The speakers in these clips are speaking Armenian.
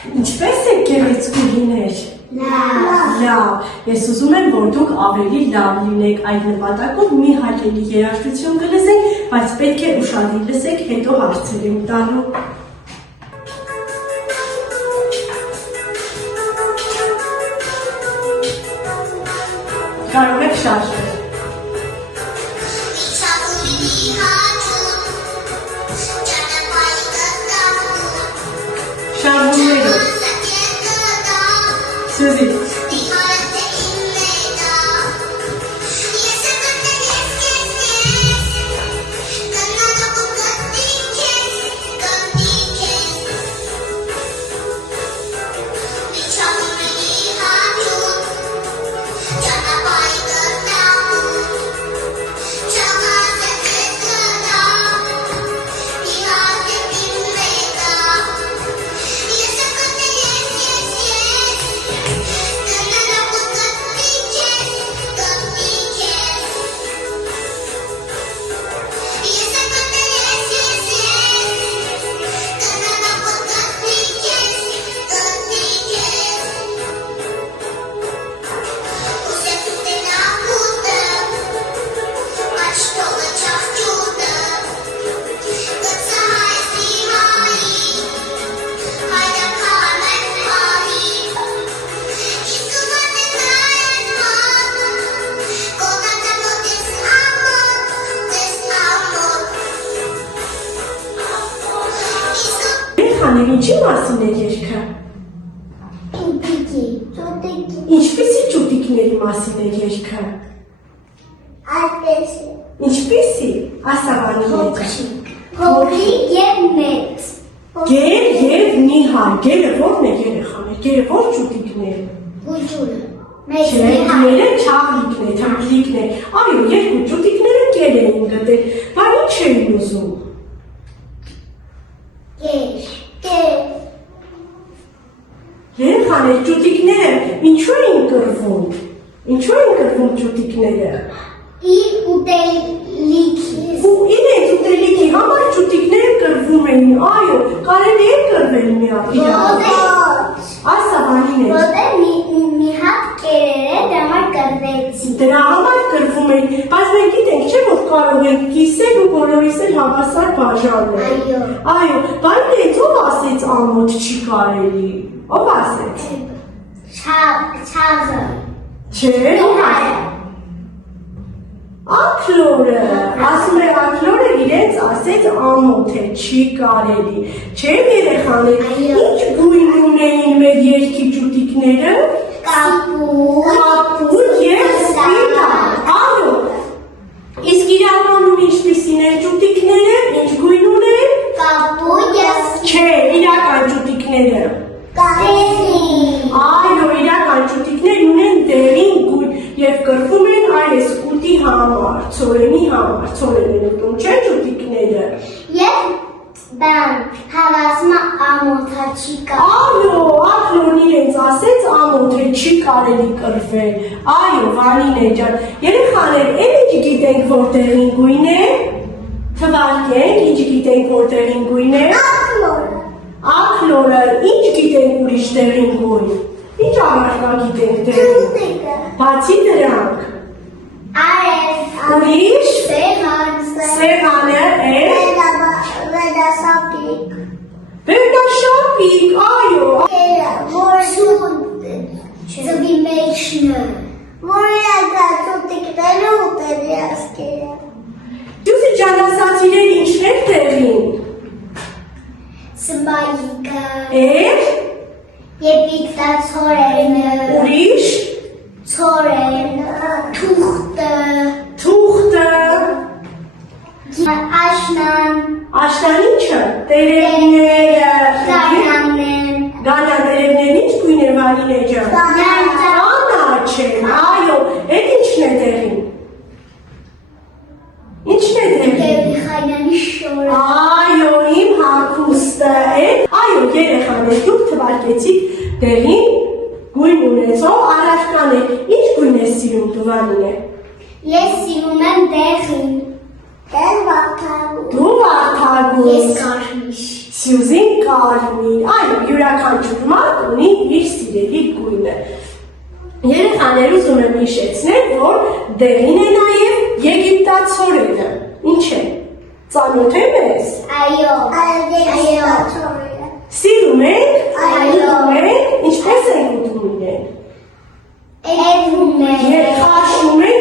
Ինչպես եք գեղեցկուհիներ։ Լավ, ես ուզում եմ, որ դուք ավելի լավ լինեք այդ նպատակով մի հարգելի երաժշտություն կլսեք, բայց պետք է ուշադիր լսեք, հետո հարցեր եմ տալու։ Կարող եք շարժել։ Շարժումներով։ Սուզի։ Ինչի մասին է երգը։ Ճուտիկի։ Ինչպիսի ճուտիկների մասին է երգը։ Այդպես։ Ինչպիսի։ Ասա բանի հետ։ Փոքրիկ եւ մեծ։ Գեր եւ նիհար։ Գերը ո՞րն է երեխաներ։ Գերը ո՞ր ճուտիկն է։ Գուջուրը։ Մեծ Գերը չաղիկն է, թմբլիկն է։ Այո, երկու ճուտիկները գեր էին գտել։ Բայց ինչ էին ուզում։ Երեխաներ, ճուտիկները ինչու էին կռվում։ Ինչու էին կռվում ճուտիկները։ Իր ուտելիքի։ Իրենց ուտելիքի համար ճուտիկները կռվում էին, այո, կարելի է կռվել իրար։ Ասա բանին է։ Որտեղ մի հատ կերերը դրա կռվեցին։ Դրա համար կռվում էին, բայց մենք գիտենք, չէ՞ որ կարող ենք կիսել ու բոլորիս էլ հավասար բաժանել։ Այո, բայց ով ասեց ամոթ չի կարելի։ Ով ասեց։ Չաղը։ Չէ, ով ասեց։ Աքլորը, ասում է աքլորը իրենց ասեց ամոթ է, չի կարելի։ Չէ երեխաներ, ինչ գույն ունեին մեր երգի ճուտիկները։ Կապույտ և սպիտակ։ Այո։ Իսկ իրականում ինչպիսին են ճուտիկները, ինչ գույն ունեն։ Կապույտ և Չէ, իրական ճուտիկները։ Այո, իրական ճուտիկներ ունեն դեղին գույն և կռվում են այս ուտի համար, ցորենի համար, ցորեն են ուտում, չէ ճուտիկները։ Եվ հավասում ամոթա չի կարելի։ Այո, աքլորն իրենց ասեց ամոթ է, չի կարելի կռվել։ Այո, Վանին ջան, երեխաներ, ինչ գիտենք որ դեղին գույն է։ Թվարկենք, ինչ գիտենք որ դեղին գույն է։ Աքլորը, ինչ գիտենք ուրիշ դեղին գույն։ Ինչ առարկա գիտենք դեղին։ Բացի դրանք։ Արև։ Ուրիշ։ Սեղանը է։ Վերդասապիկ։ Վերդաշապիկ, այո։ Ծվի մեջնը։ Որյակա ծուտիկները ուտելի ասկերը։ Դուզի ջան ասած իրեն ինչներ տեղին։ Սմայիկը։ Եպիկտա ցորենը։ Ուրիշ։ Ցորենը։ Թուղթը։ Աշնան։ Աշնան ինչը։ Տերևները։ Գանան տերևներն ինչ գույն է Վանին ջան։ Կանաչ են, այո, այդ ինչն է տեղին։ Ինչն է տեղին։ Խայնանի շորը։ Այո, իմ հագուստը է։ Այո, երեխաներ, դուք թվարկեցիք տեղին գույն ունեցող առարկան է։ Ինչ գույն է սիրում դու Վանին։ Ես սիրում եմ դեղին։ Դեղ վարդագույն։ Դու վարդագույն։ Ես կարմիր։ Սյուզին կարմիր, այո, յուրաքանչյուր մարդ ունի իր սիրելի գույնը։ Երեխաներ ուզում եմ հիշեցնել, որ դեղին է նաև եգիպտացորենը։ Ինչ է։ Ծանոթ եմ ես։ Այո։ Սիրում եք։ Այո։ Ինչպես են ուտում իրեն։ Էդում Երբ խաշում եք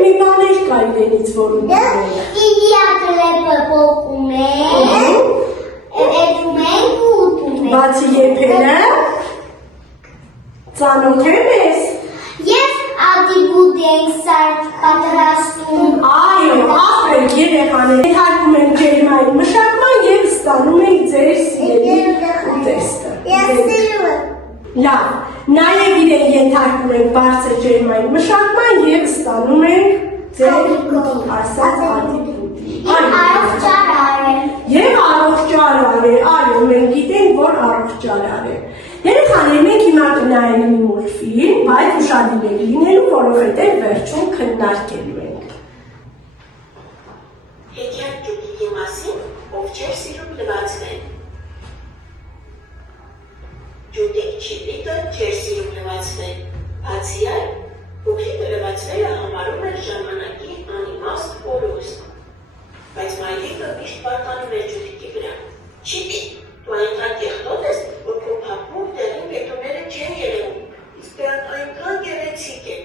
մի բաներ կա իրենից, որ ուտում են։ Բացի եփելը, ծանոթ եմ ես։ Ես ադիբուդ ենք սարդ պատրաստում։ Այո, ապրեք երեխաներ, ենթարկում ենք ջերմային մշակման և ստանում ենք ձեր սիրելի ուտեստը։ Լավ, նաև իրեն ենթարկում ենք բարձր ջերմային մշակման և ստանում ենք ձեր ասած ադիբուդի։ Եվ առողջարար է, այո, մենք գիտենք, որ առողջարար է։ Երեխաներ, մենք հիմա կնայենք մի մուլտֆիլմ, բայց ուշադիր եք լինելու, որովհետև վերջում քննարկելու ենք։ Հեքիաթ Ջուկիկի մասին, ով չէր սիրում լվացնել։ Ջուկիկ Չիպիկը չէր սիրում լվացնել, բացի այդ, փոքրիկը լվացվելը համարում էր ժամանակի անիմաստ օրոստ։ Բայց մայրիկը միշտ պարտանում էր Ջուկիկի վրա։ Չիպիկ, դու այնքան կեղտոտ ես, որ քո փափուկ տեղին բետոնները չեն երևում, իսկ դրանք այնքան գեղեցիկ են։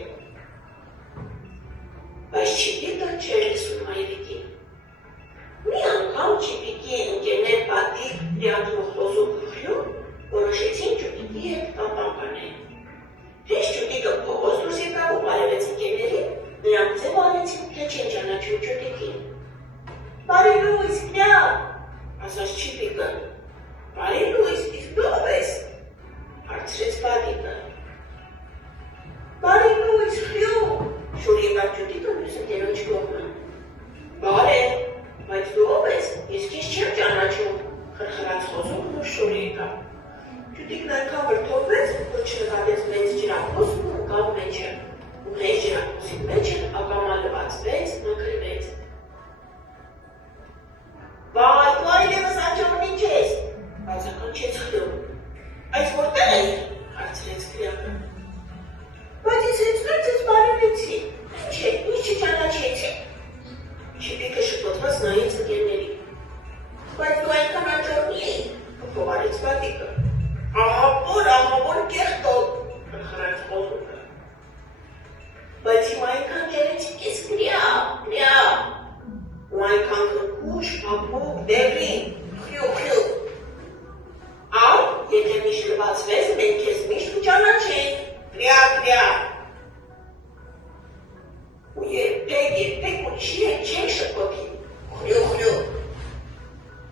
Բայց Չիպիկը չէր լսում մայրիկին։ Մի անգամ Չիպիկի ընկերներ պատիկ լիադրող լոզուկուխյուն որոշեցին Ջուկիկի հետ կապան բանել։ Հենց Ջուկիկը փողոց դուրս եկավ ու բարևեց ընկերներին, նրանք ձև արեցին, թե չեն ճանաչում Ջուկիկին։ Բարի լույս, գնա, ասաց Չիպիկը։ Բարի լույս, իսկ դու ով ես, հարցրեց պատիկը։ Բարի լույս, խյու, շուր եկավ Ջուկիկը մյուս ընկերոջ կողմը։ Բարև, բայց դու ով ես, ես քեզ չեմ ճանաչում, խրխրաց խոսողն ու շուր եկավ։ Ջուկիկն այնքան վրդովվեց, որ չնկատեց մեծ ջրափոսն ու ընկավ մեջը, ու հենց ջրափոսի մեջը ակամա լվացվեց, մաքրվեց։ Վայ, դու այլևս աճողնի չես, բացականչեց խլում։ Այս որտեղ ես, հարցրեց քրյակը։ Բայց ես հենց մեծ ես բարևեցի, ինչ է, ինչ չճանաչեցի։ Չիպիկը շփոթված նայեց ընկերներին։ Բայց դու այնքան աճողնի էի, փոխարինեց պատիկը։ Ահավոր կեղտոտ, խրխրաց խոսողը։ Բայց հիմա այնքան գեղեցիկ ես գրյա, ու այնքան քրքուշ, փափուկ, դեղին, խյու։ Եթե միշտ լվացվես, մենք քեզ միշտ կճանաչենք, գրյա։ Ու երբեք ուրիշի հետ չենք շփոթի, խյու։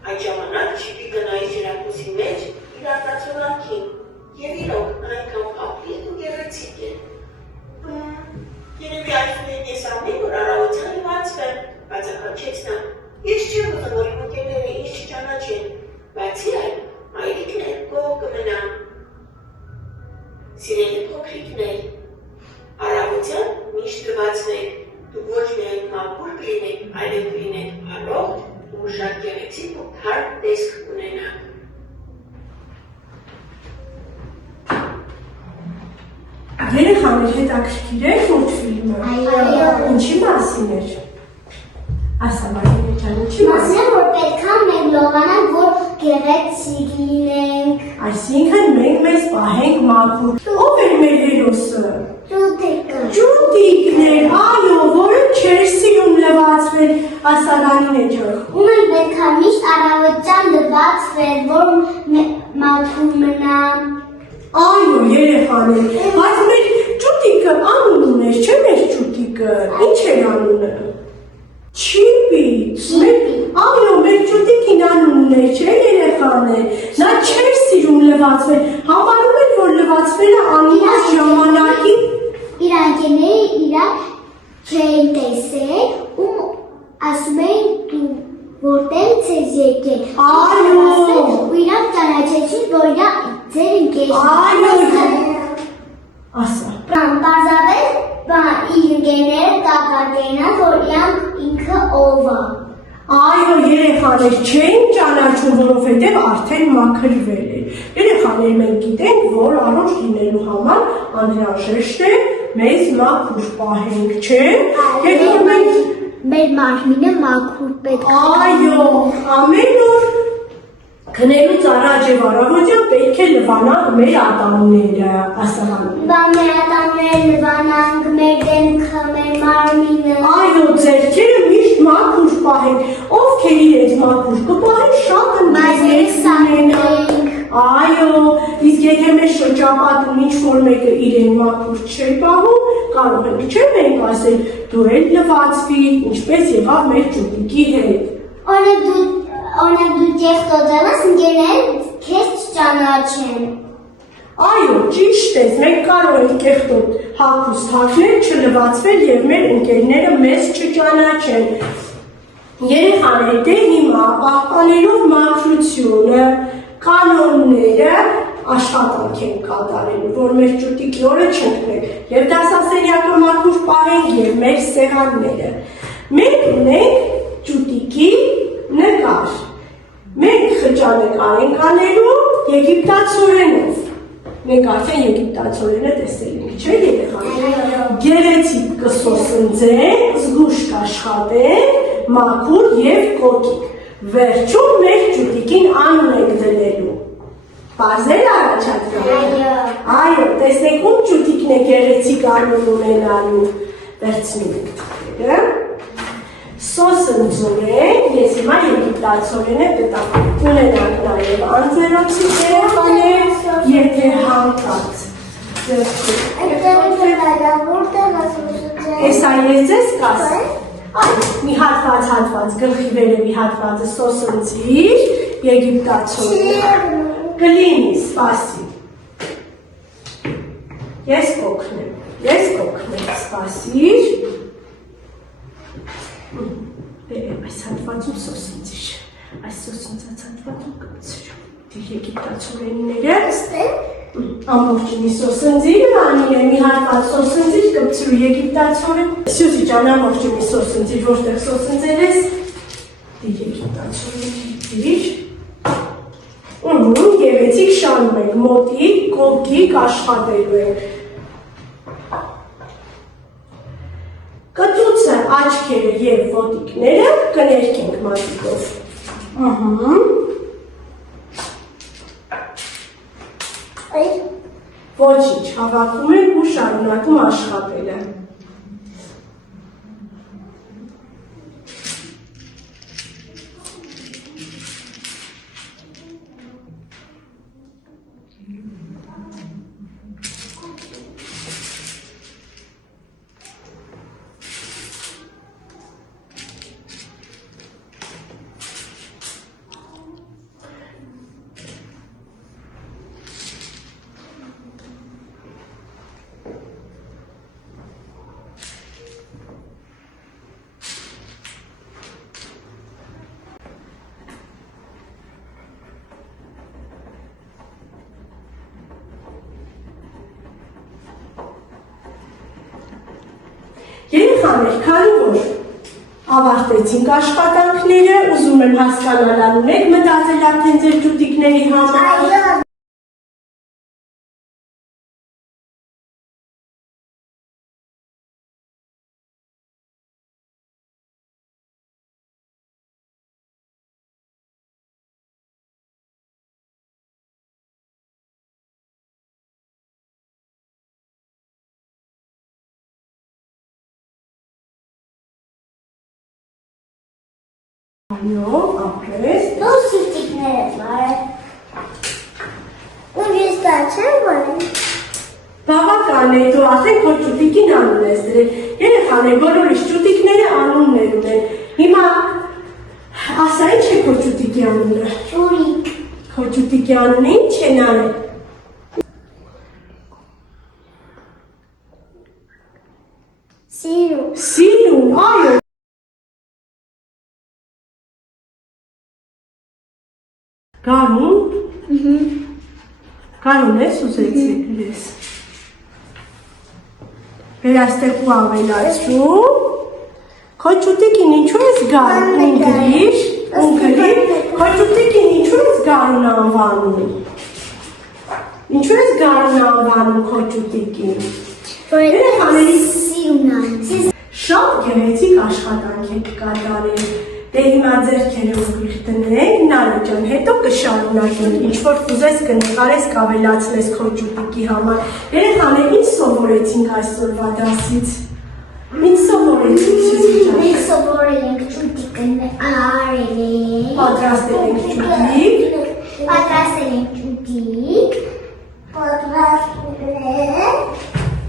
Այդ ժամանակ Չիպիկը նայեց ջրափոսի մեջ իր արտացոլանքին, և իրոք այնքան փափլիկ ու գեղեցիկ է։ Երևի այսուհետ ես ամեն օր առավոտյան լվացվեմ, բացականչեց նա։ Ես չեմ ուզում, որ իմ ընկերները ինձ չճանաչեն, բացի այդ, մայրիկն էլ գոհ կմնամ։ Սիրելի փոքրիկներ, առավոտյան միշտ լվացնեք, դուք ոչ միայն մաքուր կլինեք, այլև կլինեք առողջ ու շատ գեղեցիկ ու թարմ տեսք ունենաք։ Երեխաներ հետաքրքիր է մուլտֆիլմը։ Այո։ Ինչի մասին էր։ Ասա Մարիամե ջան, ինչի Մասն մասին։ է, որ պետք է մենք լողանանք, որ գեղեցիկ լինենք։ Այսինքն մենք մեզ պահենք մաքուր։ Ով էր մեր հերոսը։ Ջուտիկն էր, այո, որը չէր սիրում լվացվել, ասա Մարիամե ջան։ Ու մենք պետք է միշտ առավոտյան լվացվել, որ մաքուր մնամ։ Այո, երեխաներ, բայց մեր ջուտիկը անուն ուներ, չէ՞ մեր ջուտիկը։ Ինչ էր անունը։ Չիպիկ։ Այո, մեր ջուտիկին անուն ուներ, չէ՞ երեխաներ։ Նա չէր սիրում լվացվել, համարում էր, որ լվացվելը անիմաստ ժամանակի։ Իր ընկերները իրար չէին տեսել ու ասում էին դու որտեղից ես եկել։ Այո։ Ու իրար ճանաչեցին, որ իրա ձեր ընկերն Այո։ Ասա։ Բարձավեր իր ընկերները կապակենան, որ իրանք ինքը ով է։ Այո, երեխա երեխաներ չէին ճանաչում, որովհետև արդեն մաքրվել էր։ Երեխաներ մենք գիտենք, որ առողջ լինելու համար անհրաժեշտ է մեզ մաքուր պահենք, չէ՞։ Եթե մենք մեր մարմինը մաքուր պետք է։ այո, ամեն օր քնելուց առաջ եւ առավոտյան պետք է լվանանք մեր ատամները, ասահանում։ Մեր ատամները լվանանք, մեր դեմքը, մեր մարմինը։ Այո, ձեռքերը միշտ մաքուր պահենք, ովքեր իրենց մաքուր կպահեն, շատ Մազերը այո, իսկ եթե մեր շրջապատում ինչ-որ մեկը իրեն մաքուր չէ պահում, կարող ենք չէ մենք ասել, դու էլ լվացվի, ինչպես եղավ մեր ճուտիկի հետ։ Օրինակ դու կեղտոտ ես, ընկերները քեզ չճանաչեն։ Այո, ճիշտ ես, մենք կարող ենք կեղտոտ հագուստ հագնել, չլվացվել եւ մեր ընկերները մեզ չճանաչեն։ Երեխաներ, դե հիմա պահպանելով մաքրությունը, կանոնները աշխատանք են կատարելու, որ մեր ճուտիկի օրը չընկնենք եւ դասասենյակը մաքուր պահենք եւ մեր սեղանները։ Մենք ունենք ճուտիկի նկար։ Մենք խճանկար ենք անելու եգիպտացորենով։ Մենք արդեն եգիպտացորենը տեսել ենք, չէ՞ երեխաներ։ Գեղեցիկ կսոսնձենք, զգուշ կաշխատենք, մաքուր եւ կոկիկ։ Վերջում մեր ճուտիկին անուն ենք դնելու։ Պարզել առաջացավ։ Այո, տեսնեք ում ճուտիկն է գեղեցիկ անուն ունենալու։ Վերցնում ենք թղթերը։ Սոսնձորեն, ես հիմա եգիպտացորեն կտամ։ Ունենանք նաև անձեռոցի երեխաներ, եթե հանկած։ Էսա ես ձեզ կասեմ։ Մի հատված, գլխի վերևի հատվածը սոսնձիր, եգիպտացորեն։ Կլինի, սպասի։ Ես կօգնեմ, սպասիր։ Այս հատվածում սոսնձիր, այս սոսնձած հատվածում կպցրում։ Դիր եգիպտացորենիները ամբողջինի սոսնձիրը անի է մի հատված սոսնձիր կպցրու եգիպտացորեն։ Սյուսի ճան ամբողջինի սոսնձիր, որտեղ սոսնձեր ես, դիր եգիպտացորենի գեղեցիկ շանում ենք, մոտիկ, կողքիկ աշխատելու ենք։ Կտուցը, աչքերը և ոտիկները կներքենք մատիկով։ Ոչինչ, հավաքում ենք ու շարունակում աշխատելը։ Երեխաներ, քանի որ ավարտեցինք աշխատանքները, ուզում եմ հասկանալ անում եք մտածել արդեն ձեր ճուտիկների համար։ Այո, ապրես։ Դու սիրտիկներ ես մարել։ Ու ես դա չեմ որին։ Բավական է, դու ասենք որ ճուտիկին անուն ես դրել։ Երեխաներ, բոլորիս ճուտիկները անուններ ունեն։ Հիմա ասա ինչ է քո ճուտիկի անունը։ Ճուրիկ։ Քո ճուտիկի անունը ինչ են արել։ Սիրուն։ Սիրուն, այո։ Գարուն։ Գարուն ես ուզեցել ես։ Վերաստեղու ավելացրու։ Քո ճուտիկին ինչու ես գարուն գրիր։ Ունգլի, քոճուտիկին ինչու ես գարուն անվանում։ Ինչու ես գարուն անվանում քոճուտիկին։ Երեխաների շատ գեղեցիկ աշխատանք եք կատարել։ Դե հիմա ձեռքերը ուղիղ տնենք, Նարեկ ջան, հետո կշարունակենք, ինչ-որ կուզես կնկարես, կավելացնես քոճուտիկի համար։ Երեխաներ, ինչ սովորեցինք այսօրվա դասից։ Ինչ սովորեցինք Սյուզի ջան։ Մենք սովորել ենք ճուտիկը արել ենք։ Պատրաստել ենք ճուտիկ։ Պատրաստել ենք ճուտիկ։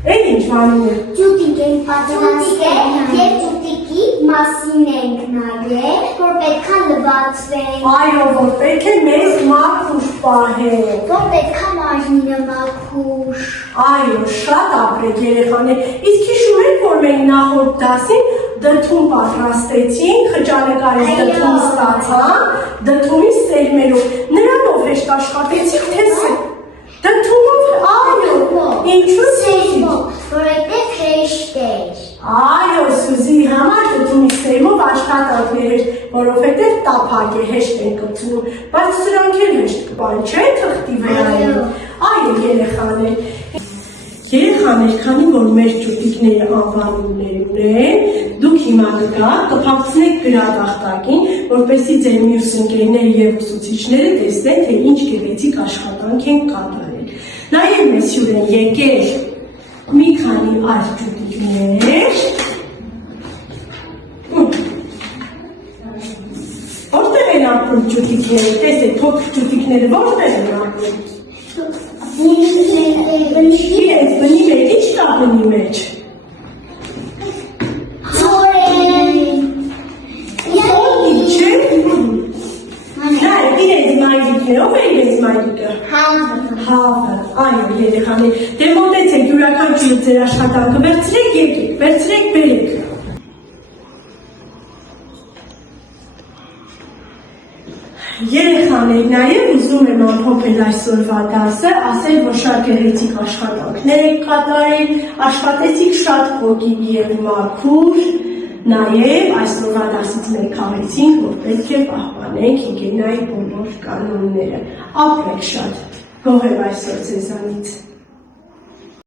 Էն ինչ վանում է։ Ճուտիկ ենք պատրաստել և ճուտիկի մասին ենք նայել, որ պետքա լվացվեն, Այո, որ պետք է մեզ մաքուր պահել։ որ պետքա մարմինը մաքուր։ Այո, շատ ապրեք երեխաներ։ Իսկ հիշում եք, որ մենք նախորդ դասին դդում պատրաստեցինք, խճանկարից դդում ստացանք, դդումի սերմերով։ Նրանով հեշտ աշխատեցինք, թե դդումով, այո, ինչու սերմով, որովհետև հեշտ էր։ Այո, Սյուզի համար դդումի սերմով աշխատանքներ էր, որովհետև տափակ է, հեշտ են կպցնում, բայց սրանք էլ հեշտ կպան, չէ՞ թղթի վրայով։ Այո, երեխաներ։ Երեխաներ, քանի որ մեր ճուտիկները անվանումներ ունեն, դուք հիմա կգաք, կփակցնեք գրադախտակին, որպեսզի ձեր մյուս ընկերները և ուսուցիչները տեսնեն, թե ինչ գեղեցիկ աշխատանք են կատարել։ Նաև մեզ հյուր են եկել մի քանի այլ ճուտիկներ։ Որտեղ են ապրում ճուտիկները, տեսեք, փոքր ճուտիկները որտեղ են ապրում։ Իրենց բնի մեջ, ինչ կա բնի մեջ։ Ոդիկ չէ։ Նայեք, իրենց մայրիկն է, ով է իրենց մայրիկը։ Հավը, այո երեխաներ, դե մոտեցեք յուրաքանչյուրը ձեր աշխատանքը, վերցրեք եկեք, վերցրեք բերեք։ Երեխաներ, նաև ուզում եմ ամփոփել այսօրվա դասը, ասել, որ շատ գեղեցիկ աշխատանքներ եք կատարել, աշխատեցիք շատ կոկիկ և մաքուր, նաև այսօրվա դասից մենք քաղեցինք, որ պետք է պահպանենք հիգիենայի բոլոր կանոնները։ Ապրեք շատ, գոհ եմ այսօր ձեզանից։